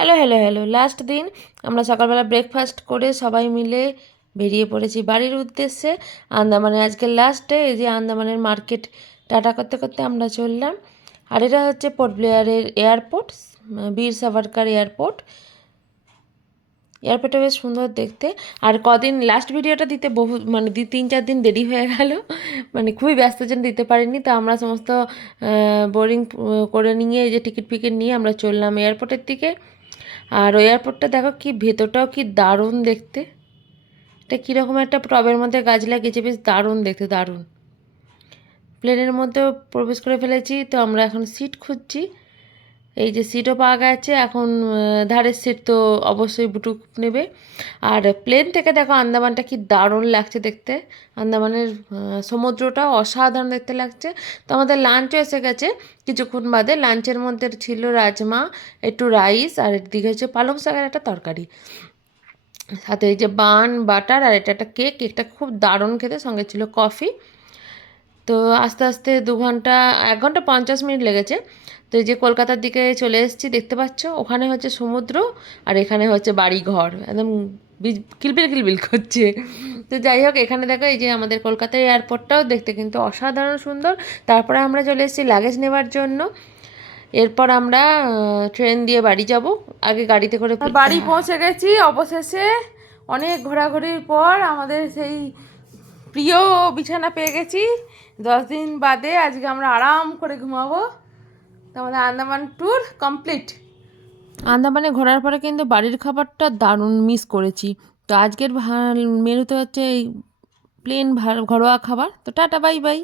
Hello hello hello last দিন আমরা সকালবেলা ব্রেকফাস্ট করে সবাই মিলে বেরিয়ে পড়েছি বাড়ির উদ্দেশ্যে। আন্দামানের আজকের লাস্ট ডে, এই যে আন্দামানের মার্কেট টাটা করতে করতে আমরা চললাম। আর এটা হচ্ছে পোর্ট ব্লেয়ারের এয়ারপোর্ট, বীর সাভারকার এয়ারপোর্ট। এয়ারপোর্টটা বেশ সুন্দর দেখতে। আর কদিন লাস্ট ভিডিওটা দিতে বহু মানে 3-4 দিন দেরি হয়ে গেল, মানে খুবই ব্যস্ত জন্য দিতে পারিনি। তো আমরা সমস্ত বোরিং করে নিয়ে এই যে টিকিট ফিকিট নিয়ে আমরা চললাম এয়ারপোর্টের দিকে। আর ওই এয়ারপোর্টটা দেখো কি ভেতরটাও কি দারুণ দেখতে। এটা কীরকম একটা টবের মধ্যে গাছ লাগিয়েছে, বেশ দারুণ দেখতে, দারুণ। প্লেনের মধ্যেও প্রবেশ করে ফেলেছি। তো আমরা এখন সিট খুঁজছি। এই যে সিটও পাওয়া গেছে এখন। ধারের সিট তো অবশ্যই বুটুক নেবে। আর প্লেন থেকে দেখো আন্দামানটা কি দারুণ লাগছে দেখতে। আন্দামানের সমুদ্রটাও অসাধারণ দেখতে লাগছে। তো আমাদের লাঞ্চও এসে গেছে কিছুক্ষণ বাদে। লাঞ্চের মধ্যে ছিল রাজমা, একটু রাইস, আর এদিকে হচ্ছে পালং শাকের একটা তরকারি, সাথে এই যে বান বাটার, আর এটা একটা কেক। কেকটা খুব দারুণ খেতে, সঙ্গে ছিল কফি। তো আস্তে আস্তে 1 ঘন্টা 50 মিনিট লেগেছে। তো এই যে কলকাতার দিকে চলে এসেছি, দেখতে পাচ্ছ ওখানে হচ্ছে সমুদ্র আর এখানে হচ্ছে বাড়ি ঘর, একদম কিলবিল কিলবিল করছে। তো যাই হোক, এখানে দেখো এই যে আমাদের কলকাতার এয়ারপোর্টটাও দেখতে কিন্তু অসাধারণ সুন্দর। তারপরে আমরা চলে এসেছি লাগেজ নেওয়ার জন্য। এরপর আমরা ট্রেন দিয়ে বাড়ি যাব। আগে গাড়িতে করে বাড়ি পৌঁছে গেছি অবশেষে। অনেক ঘোরাঘুরির পর আমাদের সেই প্রিয় বিছানা পেয়ে গেছি। 10 দিন বাদে আজকে আমরা আরাম করে ঘুমাবো। তো আমাদের আন্দামান ট্যুর কমপ্লিট। আন্দামানে ঘোরার পরে কিন্তু বাড়ির খাবারটা দারুণ মিস করেছি। তো আজকের মেনুতে হচ্ছে এই প্লেন ঘরোয়া খাবার। তো টাটা, বাই বাই।